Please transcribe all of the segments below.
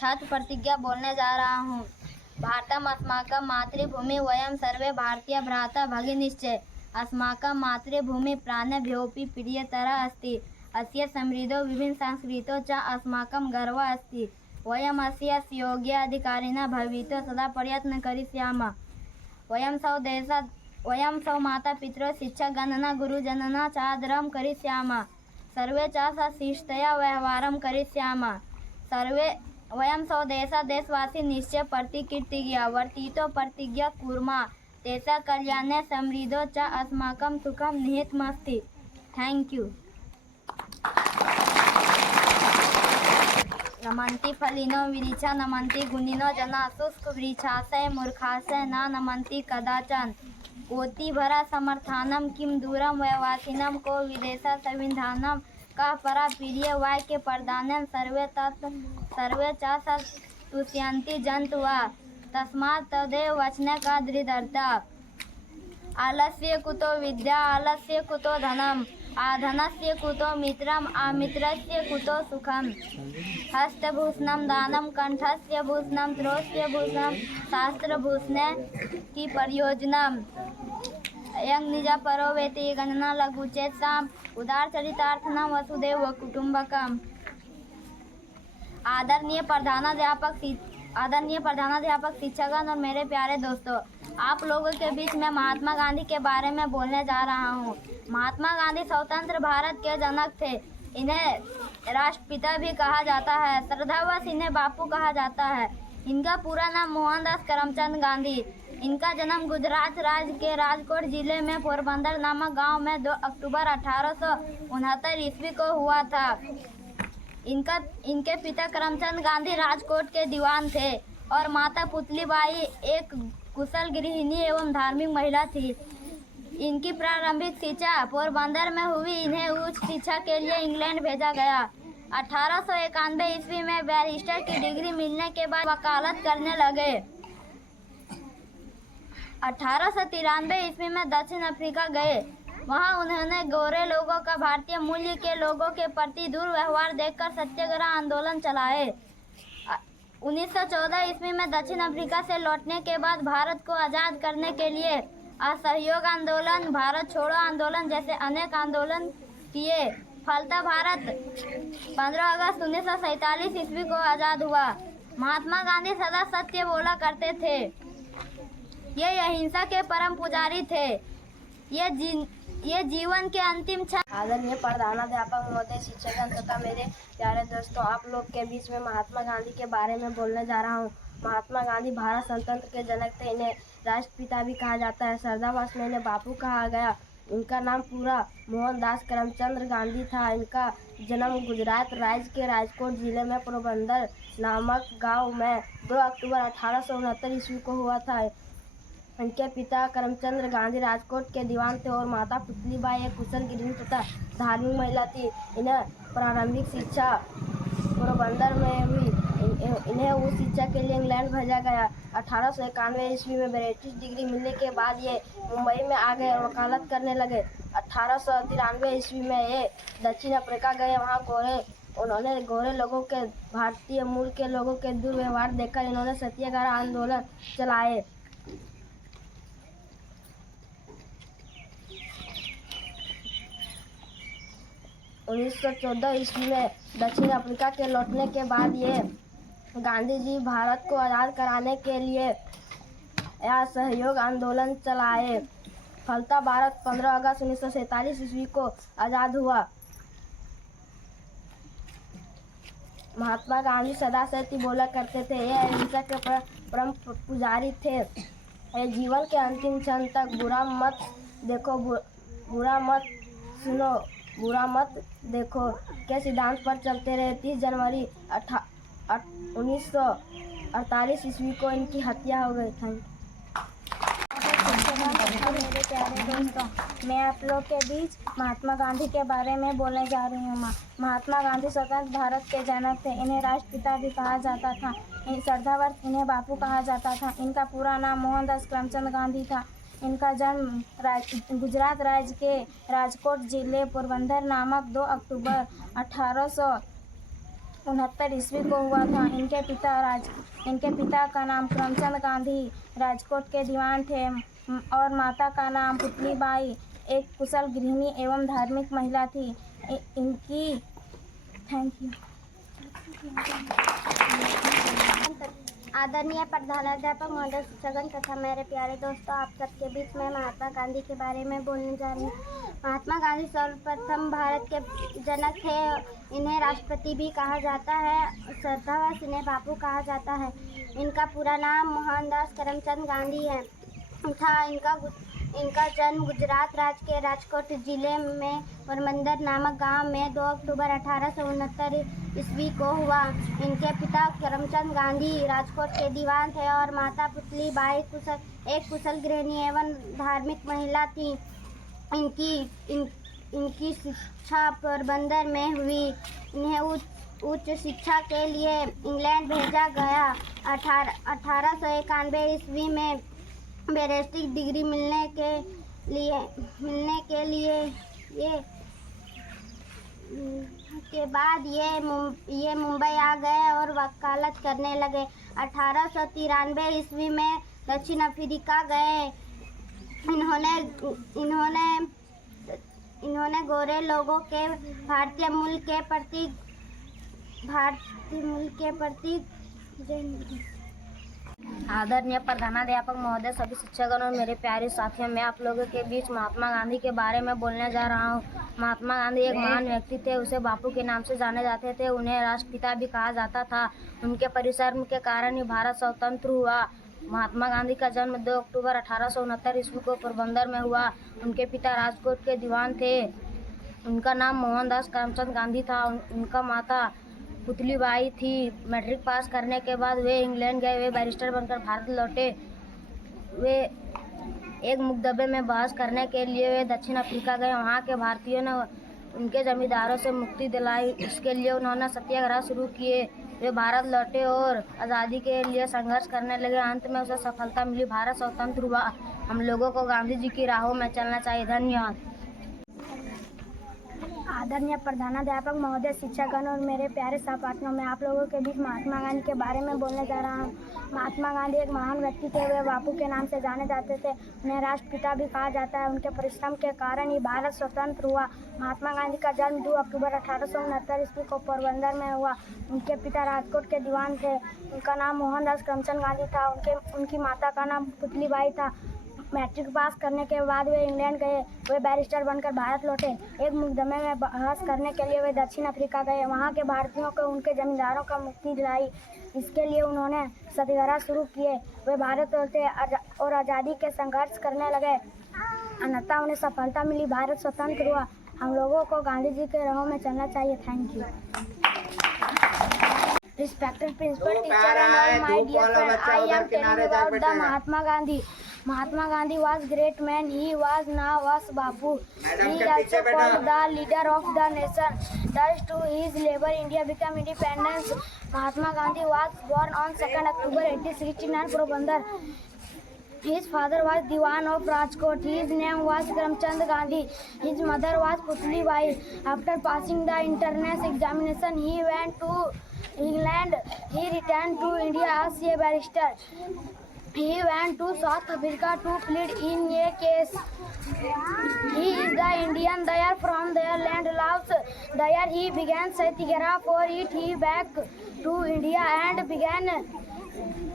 छात्र प्रतिज्ञा बोलने जा रहा हूँ। भारतम अस्माकं मातृभूमि वयं सर्वे भारतीय भ्राता भगिनीश्च अस्माकं मातृभूमि प्राणभ्योऽपि प्रियतरा अस्ति। अस्य समृद्धो विभिन्न संस्कृतौ च अस्माकं गर्वः अस्ति। वयम् अस्य योग्य अधिकारिणः भवितुं सदा प्रयत्नं करिष्यामः। वयं सौ माता पितरौ शिक्षकगणः गुरुजनाः च आदरं करिष्यामः। सर्वे च शिष्टया व्यवहारं करिष्यामः। वयं सौ देशवासी निश्चय प्रतिकृतिज्ञा वर्तितो प्रतिज्ञा कुर्मः। तेषां कल्याणे समृद्धौ च अस्माकं सुखं निहितमस्ति। Thank you. नमन्ति फलिनो विरिचा नमन्ति गुणिनो जना शुष्कवृक्षाशय मूर्खाशय न नमन्ति कदाचन। कोटिभरा समर्थानं किं दूरं वयवासिनं को विदेशा संविधानं कः परा प्रिय वाक्य प्रदानं सर्वे च तुष्यन्ति जन्तुवा तस्मात् तदेव वचने का दृढ़ता। आलस्य कुतो विद्या आलस्य कुतो धनम् आधनस्य कुतो मित्रम् अमित्रस्य कुतो सुखम्। हस्तभूषणं दानं कंठस्य भूषणं त्रोस्य भूषणं शास्त्रभूषणे की प्रयोजनम्। अयं निजा परो वेति गणना लघुचेतसाम् उदार चरितार्थनं वसुदेव कुटुंबकम्। आदरणीय प्रधानाध्यापक शिक्षकगण और मेरे प्यारे दोस्तों, आप लोगों के बीच में महात्मा गांधी के बारे में बोलने जा रहा हूँ। महात्मा गांधी स्वतंत्र भारत के जनक थे। इन्हें राष्ट्रपिता भी कहा जाता है। श्रद्धावश इन्हें बापू कहा जाता है। इनका पूरा नाम मोहनदास करमचंद गांधी। इनका जन्म गुजरात राज्य के राजकोट जिले में पोरबंदर नामक गांव में 2 अक्टूबर 1869 ईस्वी को हुआ था। इनके पिता करमचंद गांधी राजकोट के दीवान थे और माता पुतलीबाई एक कुशल गृहिणी एवं धार्मिक महिला थी। इनकी प्रारंभिक शिक्षा पोरबंदर में हुई। इन्हें उच्च शिक्षा के लिए इंग्लैंड भेजा गया। 1891 ईस्वी में बैरिस्टर की डिग्री मिलने के बाद वकालत करने लगे। 1893 ईस्वी में दक्षिण अफ्रीका गए। वहां उन्होंने गोरे लोगों का भारतीय मूल्य के लोगों के प्रति दुर्व्यवहार देखकर सत्याग्रह आंदोलन चलाए। 1914 ईस्वी में दक्षिण अफ्रीका से लौटने के बाद भारत को आज़ाद करने के लिए असहयोग आंदोलन, भारत छोड़ो आंदोलन जैसे अनेक आंदोलन किए। फलतः भारत 15 अगस्त 1947 ईस्वी को आज़ाद हुआ। महात्मा गांधी सदा सत्य बोला करते थे। ये अहिंसा के परम पुजारी थे। ये जीवन के अंतिम क्षण। आदरणीय प्रधानाध्यापक महोदय, शिक्षकगण तथा मेरे प्यारे दोस्तों, आप लोग के बीच में महात्मा गांधी के बारे में बोलने जा रहा हूँ। महात्मा गांधी भारत स्वतंत्र के जनक थे। इन्हें राष्ट्रपिता भी कहा जाता है। श्रद्धावश में इन्हें बापू कहा गया। इनका नाम पूरा मोहनदास करमचंद गांधी था। इनका जन्म गुजरात राज्य के राजकोट जिले में पोरबंदर नामक गाँव में 2 अक्टूबर 1869 ईस्वी को हुआ था। इनके पिता करमचंद गांधी राजकोट के दीवान थे और माता पुतलीबाई एक कुशल गृहिणी तथा धार्मिक महिला थी। इन्हें प्रारंभिक शिक्षा पोरबंदर में हुई। इन्हें उच्च शिक्षा के लिए इंग्लैंड भेजा गया। 1891 ईस्वी में बैरिस्टर डिग्री मिलने के बाद ये मुंबई में आ गए और वकालत करने लगे। 1893 ईस्वी में ये दक्षिण अफ्रीका गए। वहाँ उन्होंने गोरे लोगों के भारतीय मूल के लोगों के दुर्व्यवहार देखकर इन्होंने सत्याग्रह आंदोलन चलाए। 1914 ईस्वी में दक्षिण अफ्रीका के लौटने के बाद ये गांधी जी भारत को आज़ाद कराने के लिए यह सहयोग आंदोलन चलाए। फलतः भारत 15 अगस्त 1947 ईस्वी को आज़ाद हुआ। महात्मा गांधी सदा सत्य बोला करते थे। ये अहिंसा के परम पुजारी थे। ये जीवन के अंतिम क्षण तक बुरा मत देखो, बुरा मत सुनो, बुरा मत देखो के सिद्धांत पर चलते रहे। 30 जनवरी 1948 ईस्वी को इनकी हत्या हो गई थी। मेरे प्यारे दोस्तों, मैं आप लोग के बीच महात्मा गांधी के बारे में बोलने जा रही हूँ। महात्मा गांधी स्वतंत्र भारत के जनक थे। इन्हें राष्ट्रपिता भी कहा जाता था। श्रद्धावश इन्हें बापू कहा जाता था। इनका पूरा नाम मोहनदास करमचंद गांधी था। इनका जन्म गुजरात राज्य के राजकोट जिले पोरबंदर नामक 2 अक्टूबर 1969 ईस्वी को हुआ था। इनके पिता का नाम करमचंद गांधी राजकोट के दीवान थे और माता का नाम पुतली बाई एक कुशल गृहिणी एवं धार्मिक महिला थी। इनकी थैंक यू। आदरणीय प्रधानाध्यापक महोदय, शिक्षकगण तथा मेरे प्यारे दोस्तों, आप सबके बीच में महात्मा गांधी के बारे में बोलने जा रही हूँ। महात्मा गांधी सर्वप्रथम भारत के जनक थे। इन्हें राष्ट्रपति भी कहा जाता है। श्रद्धावश इन्हें बापू कहा जाता है। इनका पूरा नाम मोहनदास करमचंद गांधी है था। इनका जन्म गुजरात राज्य के राजकोट जिले में पोरबंदर नामक गांव में 2 अक्टूबर 1869 ईस्वी को हुआ। इनके पिता करमचंद गांधी राजकोट के दीवान थे और माता पुतली बाई एक कुशल गृहिणी एवं धार्मिक महिला थी। इनकी शिक्षा पोरबंदर में हुई। इन्हें उच्च शिक्षा के लिए इंग्लैंड भेजा गया। 1891 ईस्वी में बैरिस्ट्री डिग्री मिलने के बाद ये मुंबई आ गए और वकालत करने लगे। 1893 ईस्वी में दक्षिण अफ्रीका गए। इन्होंने गोरे लोगों के भारतीय मूल के प्रति आदरणीय प्रधानाध्यापक महोदय, सभी शिक्षकगण और मेरे प्यारे साथियों, मैं आप लोगों के बीच महात्मा गांधी के बारे में बोलने जा रहा हूँ। महात्मा गांधी एक महान व्यक्ति थे। उसे बापू के नाम से जाने जाते थे। उन्हें राष्ट्रपिता भी कहा जाता था। उनके परिश्रम के कारण ही भारत स्वतंत्र हुआ। महात्मा गांधी का जन्म 2 अक्टूबर 1869 ईस्वी को पोरबंदर में हुआ। उनके पिता राजकोट के दीवान थे। उनका नाम मोहनदास करमचंद गांधी था। उनका माता पुतली बाई थी। मैट्रिक पास करने के बाद वे इंग्लैंड गए। वे बैरिस्टर बनकर भारत लौटे। वे एक मुकदमे में बहस करने के लिए वे दक्षिण अफ्रीका गए। वहाँ के भारतीयों ने उनके जमींदारों से मुक्ति दिलाई। इसके लिए उन्होंने सत्याग्रह शुरू किए। वे भारत लौटे और आज़ादी के लिए संघर्ष करने लगे। अंत में उसे सफलता मिली। भारत स्वतंत्र हुआ। हम लोगों को गांधी जी की राहों में चलना चाहिए। धन्यवाद। आदरणीय प्रधानाध्यापक महोदय, शिक्षकगण और मेरे प्यारे सहपाठियों, मैं आप लोगों के बीच महात्मा गांधी के बारे में बोलने जा रहा हूँ। महात्मा गांधी एक महान व्यक्ति थे। वे बापू के नाम से जाने जाते थे। उन्हें राष्ट्रपिता भी कहा जाता है। उनके परिश्रम के कारण ही भारत स्वतंत्र हुआ। महात्मा गांधी का जन्म 2 अक्टूबर 1869 ईस्वी को पोरबंदर में हुआ। उनके पिता राजकोट के दीवान थे। उनका नाम मोहनदास करमचंद गांधी था। उनकी माता का नाम पुतली बाई था। मैट्रिक पास करने के बाद वे इंग्लैंड गए। वे बैरिस्टर बनकर भारत लौटे। एक मुकदमे में बहस करने के लिए वे दक्षिण अफ्रीका गए। वहाँ के भारतीयों को उनके जमींदारों का मुक्ति दिलाई। इसके लिए उन्होंने सत्याग्रह शुरू किए। वे भारत लौटे और आज़ादी के संघर्ष करने लगे। अंततः उन्हें सफलता मिली। भारत स्वतंत्र हुआ। हम लोगों को गांधी जी के राहों में चलना चाहिए। Thank you. Respected principal, teacher and all my dear friends, I am telling about the Mahatma Gandhi. Mahatma Gandhi was great man. He was now was Bapu. He also called the leader of the nation. Thus to his labor, India became independence. Mahatma Gandhi was born on 2nd October 1869 Porobandar. His father was Diwan of Rajkot. His name was Karamchand Gandhi. His mother was Putli Bai. After passing the entrance examination, he went to England. He returned to India as a barrister. He went to South Africa to plead in a case. He is the Indian. They are from their land Laos. There he began Satyagraha. For it he back to India and began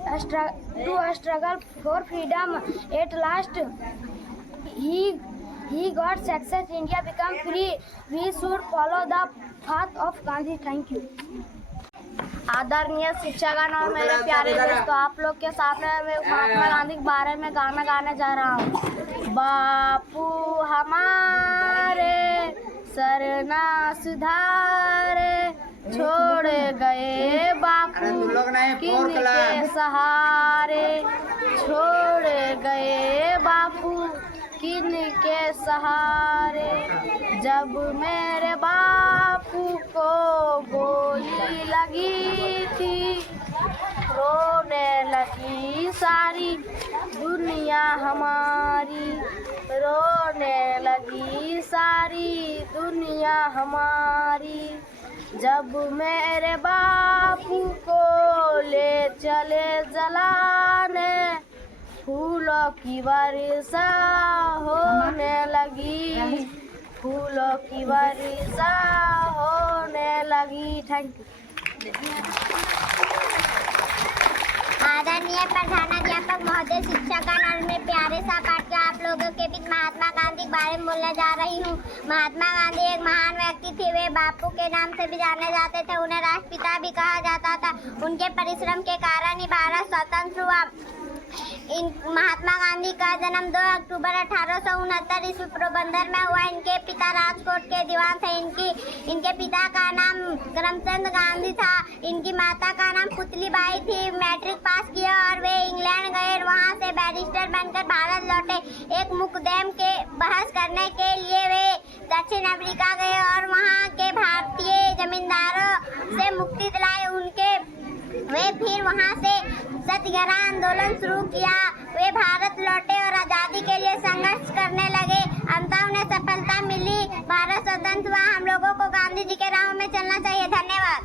a struggle for freedom. At last he got success. India became free. We should follow the path of Gandhi. Thank you. आदरणीय शिक्षकगण और मेरे प्यारे दोस्तों, आप लोग के सामने मैं महात्मा गांधी के बारे में गाना गाने जा रहा हूँ। बापू हमारे सरना सुधारे, छोड़ गए बापू किनके सहारे, छोड़ गए बापू किनके सहारे। जब मेरे बापू को गोली लगी थी, रोने लगी सारी दुनिया हमारी, रोने लगी सारी दुनिया हमारी। जब मेरे बापू को ले चले जलाने, फूलों की वर्षा होने लगी, फूलों की वर्षा होने लगी। Thank you. आदरणीय प्रधानाध्यापक महोदय, शिक्षकगण और मेरे प्यारे सहपाठियों, आप लोगों के बीच महात्मा गांधी के बारे में बोलने जा रही हूँ। महात्मा गांधी एक महान व्यक्ति थे। वे बापू के नाम से भी जाने जाते थे। उन्हें राष्ट्रपिता भी कहा जाता था। उनके परिश्रम के कारण ही भारत स्वतंत्र हुआ। महात्मा गांधी का जन्म 2 अक्टूबर 1869 ईस्वी पोरबंदर में हुआ। इनके पिता राजकोट के दीवान थे। इनके पिता का नाम करमचंद गांधी था। इनकी माता का नाम पुतलीबाई थी। मैट्रिक पास किया और वे इंग्लैंड गए। वहां से बैरिस्टर बनकर भारत लौटे। एक मुकदमे के बहस करने के लिए वे दक्षिण अफ्रीका गए और वहां के भारतीय जमींदारों से मुक्ति दिलाई। वे फिर वहां से सत्याग्रह आंदोलन शुरू किया। वे भारत लौटे और आज़ादी के लिए संघर्ष करने लगे। अंततः उन्हें सफलता मिली। भारत स्वतंत्र हुआ। हम लोगों को गांधी जी के राह में चलना चाहिए। धन्यवाद।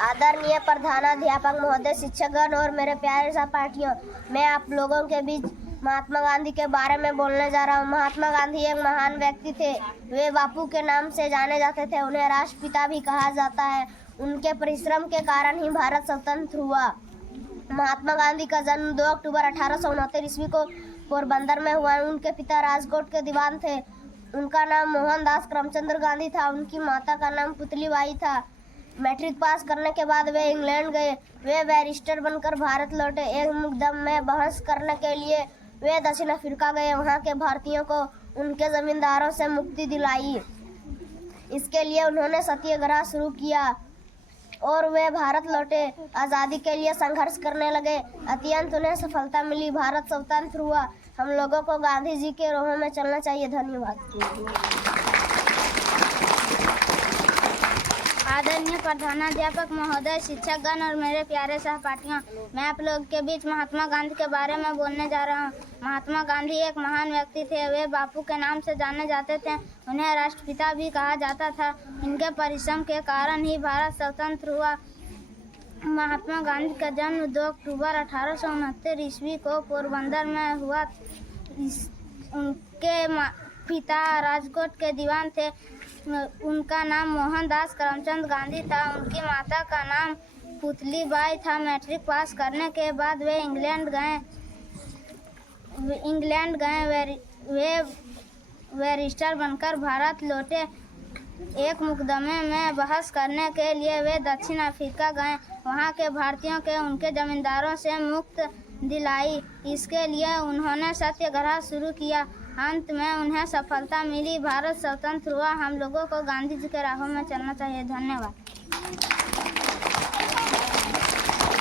आदरणीय प्रधानाध्यापक महोदय, शिक्षकगण और मेरे प्यारे सहपाठियों, मैं आप लोगों के बीच महात्मा गांधी के बारे में बोलने जा रहा हूँ। महात्मा गांधी एक महान व्यक्ति थे। वे बापू के नाम से जाने जाते थे। उन्हें राष्ट्रपिता भी कहा जाता है। उनके परिश्रम के कारण ही भारत स्वतंत्र हुआ। महात्मा गांधी का जन्म 2 अक्टूबर 1869 ईस्वी को पोरबंदर में हुआ। उनके पिता राजकोट के दीवान थे। उनका नाम मोहनदास करमचंद गांधी था। उनकी माता का नाम पुतलीबाई था। मैट्रिक पास करने के बाद वे इंग्लैंड गए। वे बैरिस्टर बनकर भारत लौटे। एक मुकदमे में बहस करने के लिए वे दक्षिण अफ्रीका गए। वहां के भारतीयों को उनके जमींदारों से मुक्ति दिलाई। इसके लिए उन्होंने सत्याग्रह शुरू किया और वे भारत लौटे। आज़ादी के लिए संघर्ष करने लगे। अत्यंत उन्हें सफलता मिली। भारत स्वतंत्र हुआ। हम लोगों को गांधी जी के राह में चलना चाहिए। धन्यवाद। आदरणीय प्रधानाध्यापक महोदय, शिक्षकगण और मेरे प्यारे सहपाठियों, मैं आप लोग के बीच महात्मा गांधी के बारे में बोलने जा रहा हूँ। महात्मा गांधी एक महान व्यक्ति थे। वे बापू के नाम से जाने जाते थे। उन्हें राष्ट्रपिता भी कहा जाता था। इनके परिश्रम के कारण ही भारत स्वतंत्र हुआ। महात्मा गांधी का जन्म 2 अक्टूबर 1869 ईस्वी को पोरबंदर में हुआ। उनके पिता राजकोट के दीवान थे। उनका नाम मोहनदास करमचंद गांधी था। उनकी माता का नाम पुतलीबाई था। मैट्रिक पास करने के बाद वे इंग्लैंड गए। वे बैरिस्टर बनकर भारत लौटे। एक मुकदमे में बहस करने के लिए वे दक्षिण अफ्रीका गए। वहां के भारतीयों के उनके जमींदारों से मुक्ति दिलाई। इसके लिए उन्होंने सत्याग्रह शुरू किया। अंत में उन्हें सफलता मिली। भारत स्वतंत्र हुआ। हम लोगों को गांधी जी के राहों में चलना चाहिए। धन्यवाद।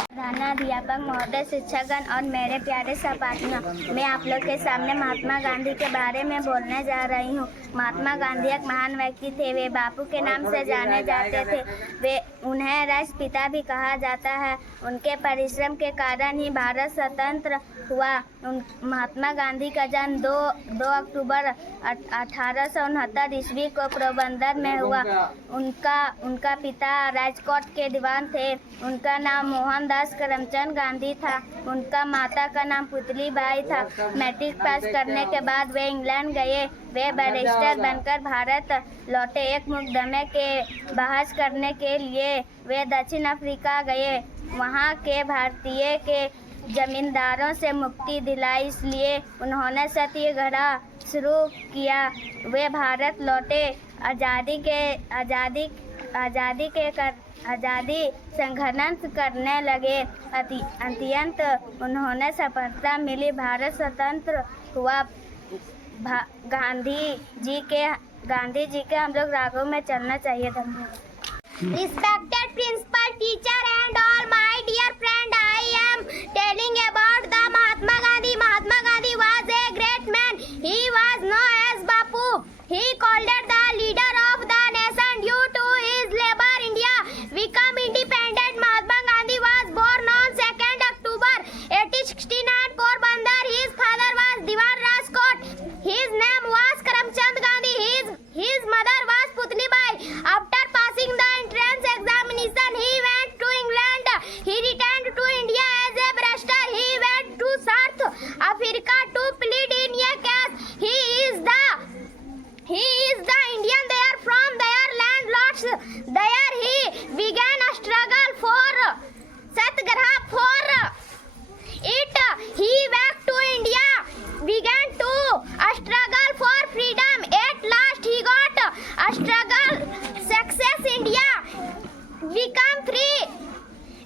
प्रधानाध्यापक महोदय, शिक्षकगण और मेरे प्यारे सहपाठियों, मैं आप लोग के सामने महात्मा गांधी के बारे में बोलने जा रही हूँ। महात्मा गांधी एक महान व्यक्ति थे। वे बापू के नाम से जाने जाते थे। उन्हें राष्ट्रपिता भी कहा जाता है। उनके परिश्रम के कारण ही भारत स्वतंत्र हुआ। महात्मा गांधी का जन्म 2 अक्टूबर 1869 ईस्वी को पोरबंदर में हुआ। उनका पिता राजकोट के दीवान थे। उनका नाम मोहनदास करमचंद गांधी था। उनका माता का नाम पुतलीबाई था। मैट्रिक पास करने के बाद वे इंग्लैंड गए। वे बैरिस्टर बनकर भारत लौटे। एक मुकदमे के बहस करने के लिए वे दक्षिण अफ्रीका गए। वहां के भारतीय के जमींदारों से मुक्ति दिलाई। इसलिए उन्होंने सत्याग्रह शुरू किया। वे भारत लौटे। आज़ादी संघर्ष करने लगे। अत्यंत उन्होंने सफलता मिली। भारत स्वतंत्र हुआ। गांधी जी के हम लोग रागों में चलना चाहिए। धन्यवाद। Respected principal, teacher and all my dear friend, I am telling about the Mahatma Gandhi. Mahatma Gandhi was a great man. He was known as Bapu. He called the leader of the nation due to his labor. India become independent. Mahatma Gandhi was born on 2nd October 1869 Porbandar. His father was Diwan Rajkot. His name was Karamchand Gandhi. His mother was Putlibai.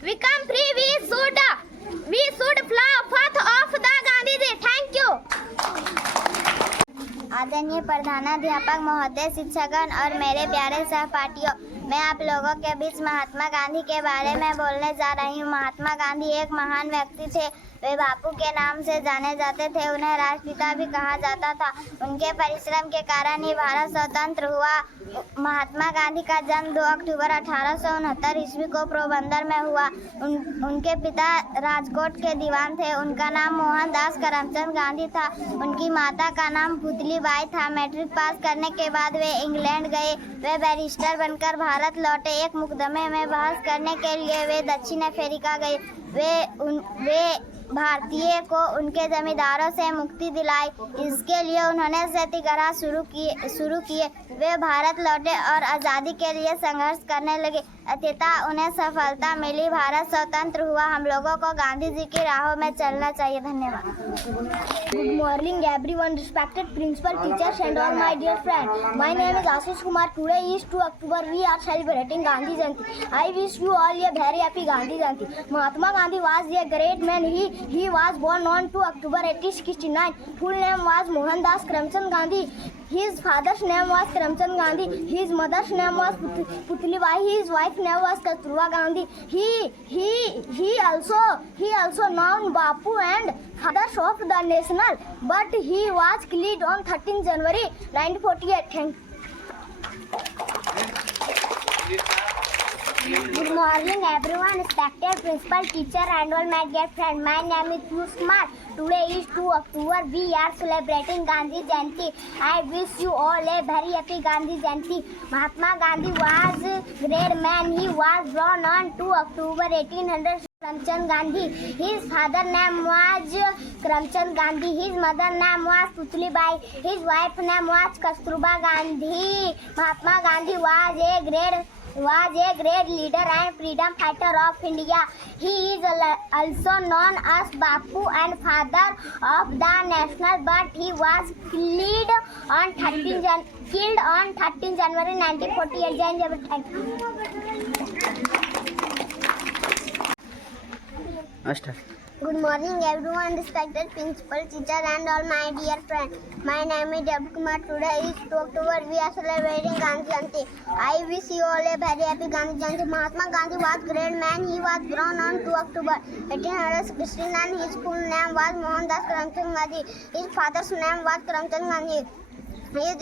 become free. We should fly path of the Gandhiji. Thank you. आदरणीय प्रधानाध्यापक महोदय, शिक्षकगण और मेरे प्यारे सहपाठियों, मैं आप लोगों के बीच महात्मा गांधी के बारे में बोलने जा रही हूँ। महात्मा गांधी एक महान व्यक्ति थे। वे बापू के नाम से जाने जाते थे। उन्हें राष्ट्रपिता भी कहा जाता था। उनके परिश्रम के कारण ही भारत स्वतंत्र हुआ। महात्मा गांधी का जन्म 2 अक्टूबर 1869 ईस्वी को पोरबंदर में हुआ। उनके पिता राजकोट के दीवान थे। उनका नाम मोहनदास करमचंद गांधी था। उनकी माता का नाम पुतली बाई था। मैट्रिक पास करने के बाद वे इंग्लैंड गए। वे बैरिस्टर बनकर भारत लौटे। एक मुकदमे में बहस करने के लिए वे दक्षिण अफ्रीका गए। वे भारतीय को उनके जमींदारों से मुक्ति दिलाई। इसके लिए उन्होंने सत्याग्रह शुरू किए। वे भारत लौटे और आज़ादी के लिए संघर्ष करने लगे। अंततः उन्हें सफलता मिली। भारत स्वतंत्र हुआ। हम लोगों को गांधी जी की राहों में चलना चाहिए। धन्यवाद। Good morning everyone, respected principal, teachers and all my dear friends. My name is Ashish Kumar. Today is 2 October. We are celebrating Gandhi Jayanti. I wish you all a very happy Gandhi Jayanti. Mahatma Gandhi was a great man. He was born on 2 October 1869. Full name was Mohandas Karamchand Gandhi. His father's name was Karamchand Gandhi. His mother's name was Putli Bai. His wife's name was Kasturba Gandhi. He also known Bapu and fathers of the national, but he was killed on 13 January 1948. Thank you. Good morning everyone, respected principal, teacher and all my dear friends. My name is Piyush Kumar. Today is 2 October. We are celebrating Gandhi Jayanti. I wish you all a very happy Gandhi Jayanti. Mahatma Gandhi was a great man. He was born on 2 October 1800. Karamchand Gandhi. His father name was Karamchand Gandhi. His mother name was Putli Bai. His wife name was Kasturba Gandhi. Mahatma Gandhi was a great leader and freedom fighter of India. He is also known as Bapu and father of the national, but he was killed on 13 January 1948. Thank you. Good morning everyone, respected principal, teacher and all my dear friends. My name is Dev Kumar. Today is 2 October. We are celebrating Gandhi Jayanti. I wish you all a very happy Gandhi Jayanti. Mahatma Gandhi was a great man. He was born on 2 October 1869. His full name was Mohandas Karamchand Gandhi. His father's name was Karamchand Gandhi. His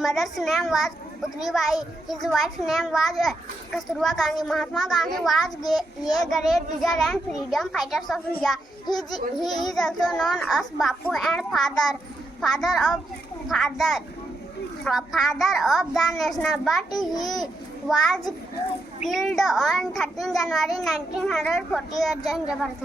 mother's name was Putli Bai. His wife's name was Kasturba Gandhi. Mahatma Gandhi was a great leader and freedom fighters of India. He is also known as Bapu and father of the national, but he was killed on 13 January 1948. Jai Hind, Jai Bharat.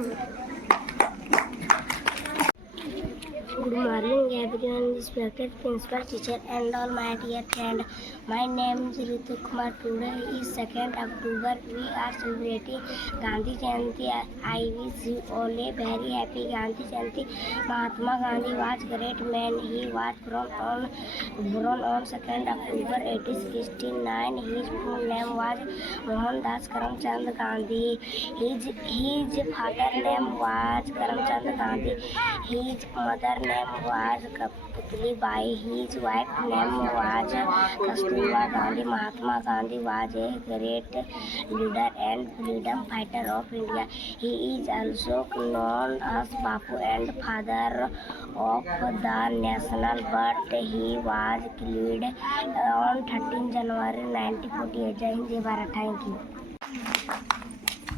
Good morning everyone, respected principal, teacher and all my dear friend. My name is Ritu Kumar. Today is 2nd October. We are celebrating Gandhi Jayanti. I wish you all a very happy Gandhi Jayanti. Mahatma Gandhi was a great man. He was born on 2nd October 1869. His full name was Mohandas Karamchand Gandhi. His father name was Karamchand Gandhi. His mother name was Putli Bai. His wife name was Kasturba Gandhi. Mahatma Gandhi was a great leader and freedom fighter of India. He is also known as Bapu and father of the national, but he was killed on 13 January 1948. Jai Hind, Jai Bharat. Thank you.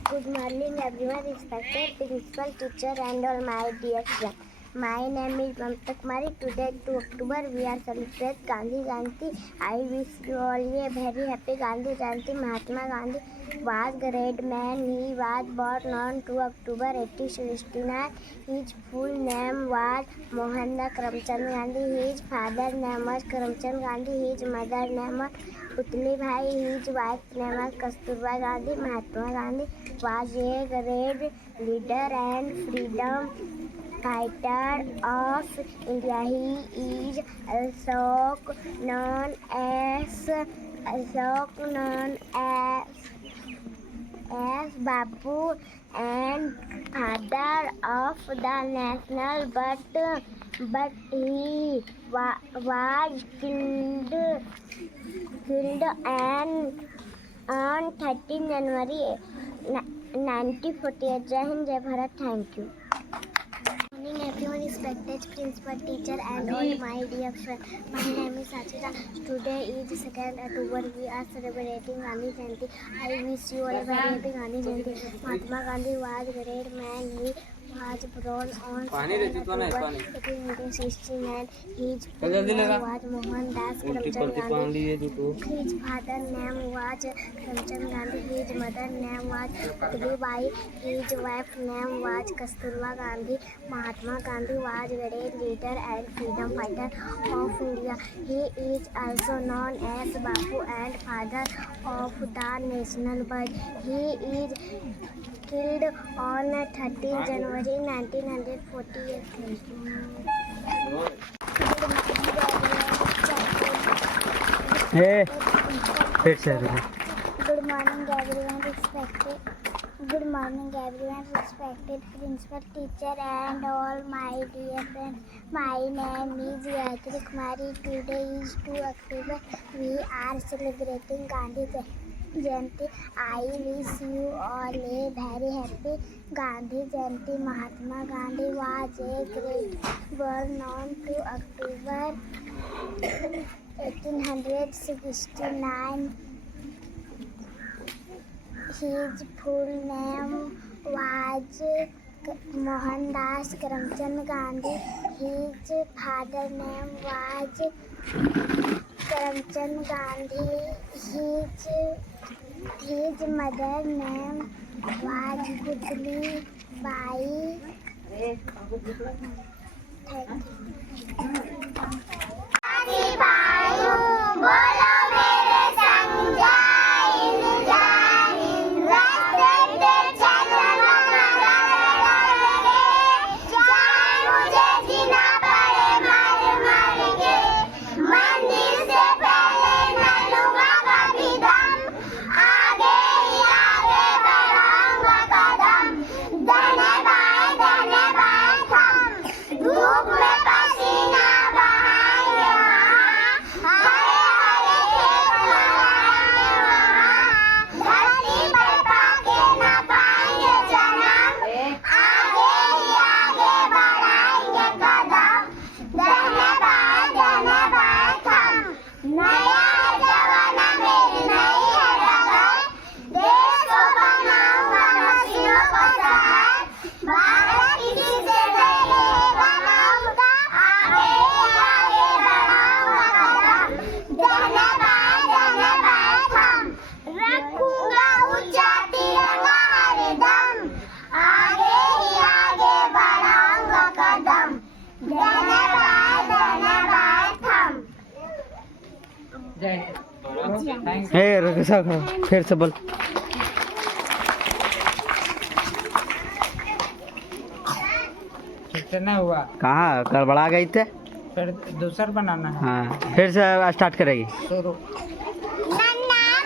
Good morning everyone, respected principal, teacher and all my dear friends. My name is Mamta Kumari. Today 2 October we are celebrating Gandhi Jayanti. I wish you all a very happy Gandhi Jayanti. Mahatma Gandhi was a great man. He was born on 2 October 1869. His full name was Mohandas Karamchand Gandhi. His father's name was Karamchand Gandhi. His mother's name was Putli Bai. His wife's name was Kasturba Gandhi. Mahatma Gandhi was a great leader and freedom fighter of India. He is also known as as Babu and father of the national, but he was killed on 13 January 1948. Jai Hind, Jai Bharat. Thank you. Good morning everyone, respected principal, teacher and all my dear friends. My name is Achita. Today is 2nd October. We are celebrating Gandhi Jayanti. I wish you all a very happy Gandhi Jayanti. Mahatma Gandhi was a great man. He was born on 2nd October 1869. His full name was Mohandas Karamchand Gandhi. His father's name was Karamchand Gandhi. His mother's name was Putlibai. His wife's name was Kasturba Gandhi. Mahatma Gandhi was a great leader and freedom fighter of India. He is also known as Bapu and father of the national, but he is killed on 13 January 1948. Good morning everyone, respected. Good morning everyone, respected principal, teacher and all my dear friends. My name is Gayatri Kumari. Today is 2 October. We are celebrating Gandhi Jayanti. I wish you all a very happy Gandhi Jayanti. Mahatma Gandhi was a great, born on 2 October 1869. His full name was Mohandas Karamchand Gandhi. His father's name was Karamchand Gandhi. His mother's name was Putli Bai. Thank फिर से बोल। कितना हुआ? कहाँ गड़बड़ा गई थे? फिर दूसरा बनाना है। हाँ, फिर से स्टार्ट करेगी। शुरू। धन्यवाद।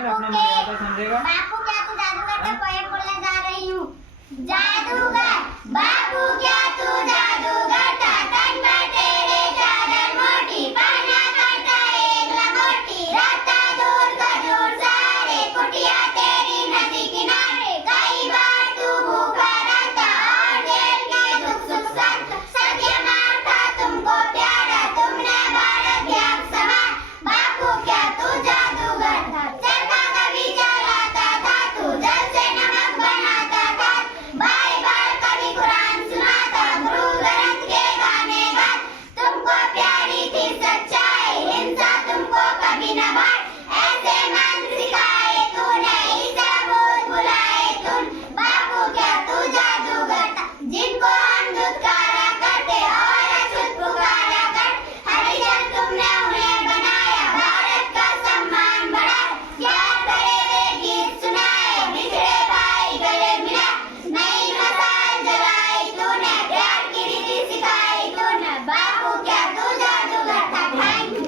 बापू क्या तू जादूगर का पोएम बोलने जा रही हूँ। जादूगर बापू क्या तू जादूगर था, तन पर तेरे चादर मोटी, पहना करता एक लंगोटी, रहता दूर का दूर सारे, कुटिया तेरी नदी किनारे, कई बार तू भूखा रहता और जेल के दुख सुख साथ, सत्य मारता तुमको प्यारा, तुमने भारत त्याग समान, बापू क्या तू जादूगर था, चरखा कभी चलाता था तू, जल से नमक बनाता था, बार बार कभी कुरान सुनाता, गुरु ग्रंथ के गाने गा, तुमको प्यारी थी सच्चाई, हिंसा तुमको कभी न भाई, ऐसे मंत्र सिखाए तूने, ईसा भूत बुलाए तूने, बापू क्या तू जादूगर था, जिनको हम दुत्कारा करते और अछूत पुकारा करते, हरिजन तुमने उन्हें बनाया, भारत का सम्मान बढ़ाया, प्यार करे वे गीत सुनाए, बिछड़े भाई गले मिला, नई मिसाल जलाई तूने, प्यार की रीति सिखाई तूने, बापू क्या तू जादूगर था। Thank you.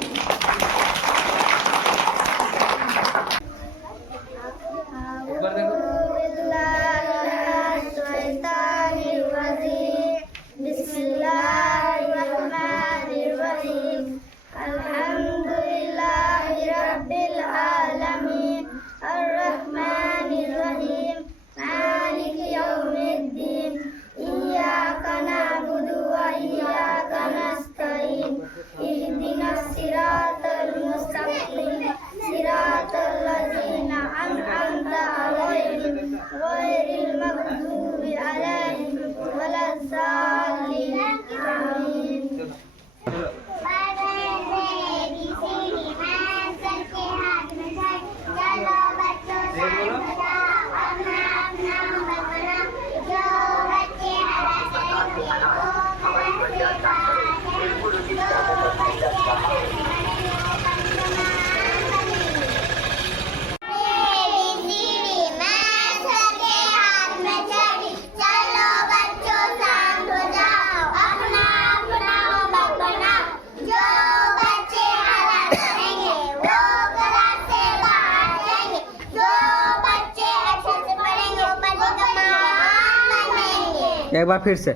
एक बार फिर से।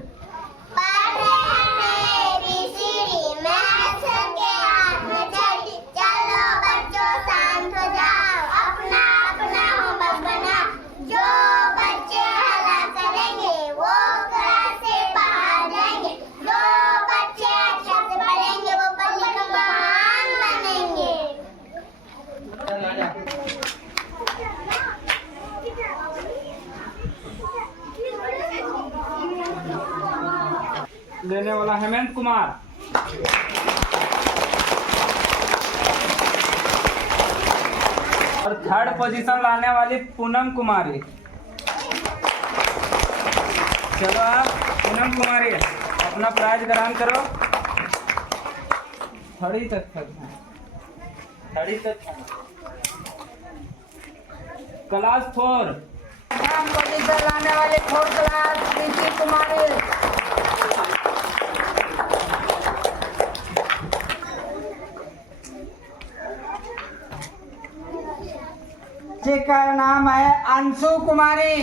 लेने वाला हेमंत कुमार। और थर्ड पोजीशन लाने वाली पूनम कुमारी। चलो आप पूनम कुमारी अपना प्राइज ग्रहण करो। थर्ड तक क्लास 4 पोजीशन लाने वाली 4th क्लास प्रीति कुमारी। का नाम है अंशु कुमारी।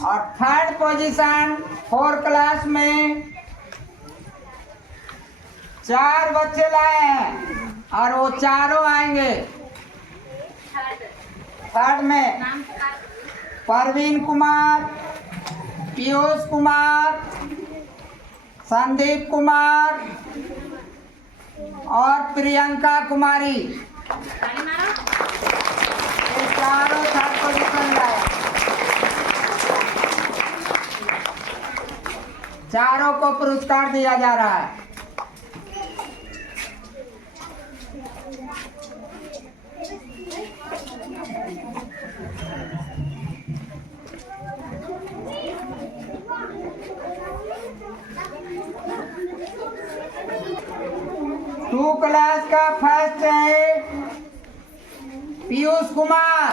और थर्ड पोजीशन 4 क्लास में 4 बच्चे लाए हैं और वो चारों आएंगे। थर्ड में परवीन कुमार, पीयूष कुमार, संदीप कुमार और प्रियंका कुमारी। ये चारों थर्ड पोजीशन लाए। चारों को पुरस्कार दिया जा रहा है। टू क्लास का फर्स्ट है पीयूष कुमार।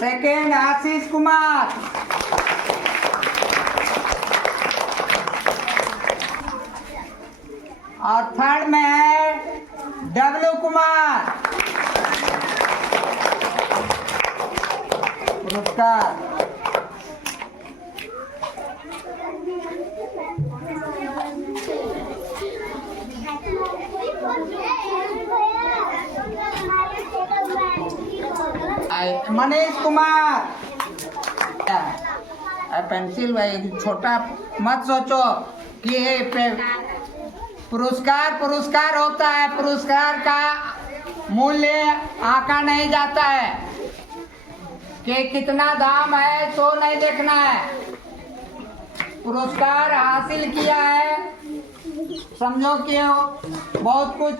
सेकेंड आशीष कुमार। और थर्ड में है डब्लू कुमार। पुरस्कार मनीष कुमार। पेंसिल भाई छोटा मत सोचो कि ये पुरस्कार होता है। पुरस्कार का मूल्य आंका नहीं जाता है कि कितना दाम है तो नहीं देखना है। पुरस्कार हासिल किया है समझो कि बहुत कुछ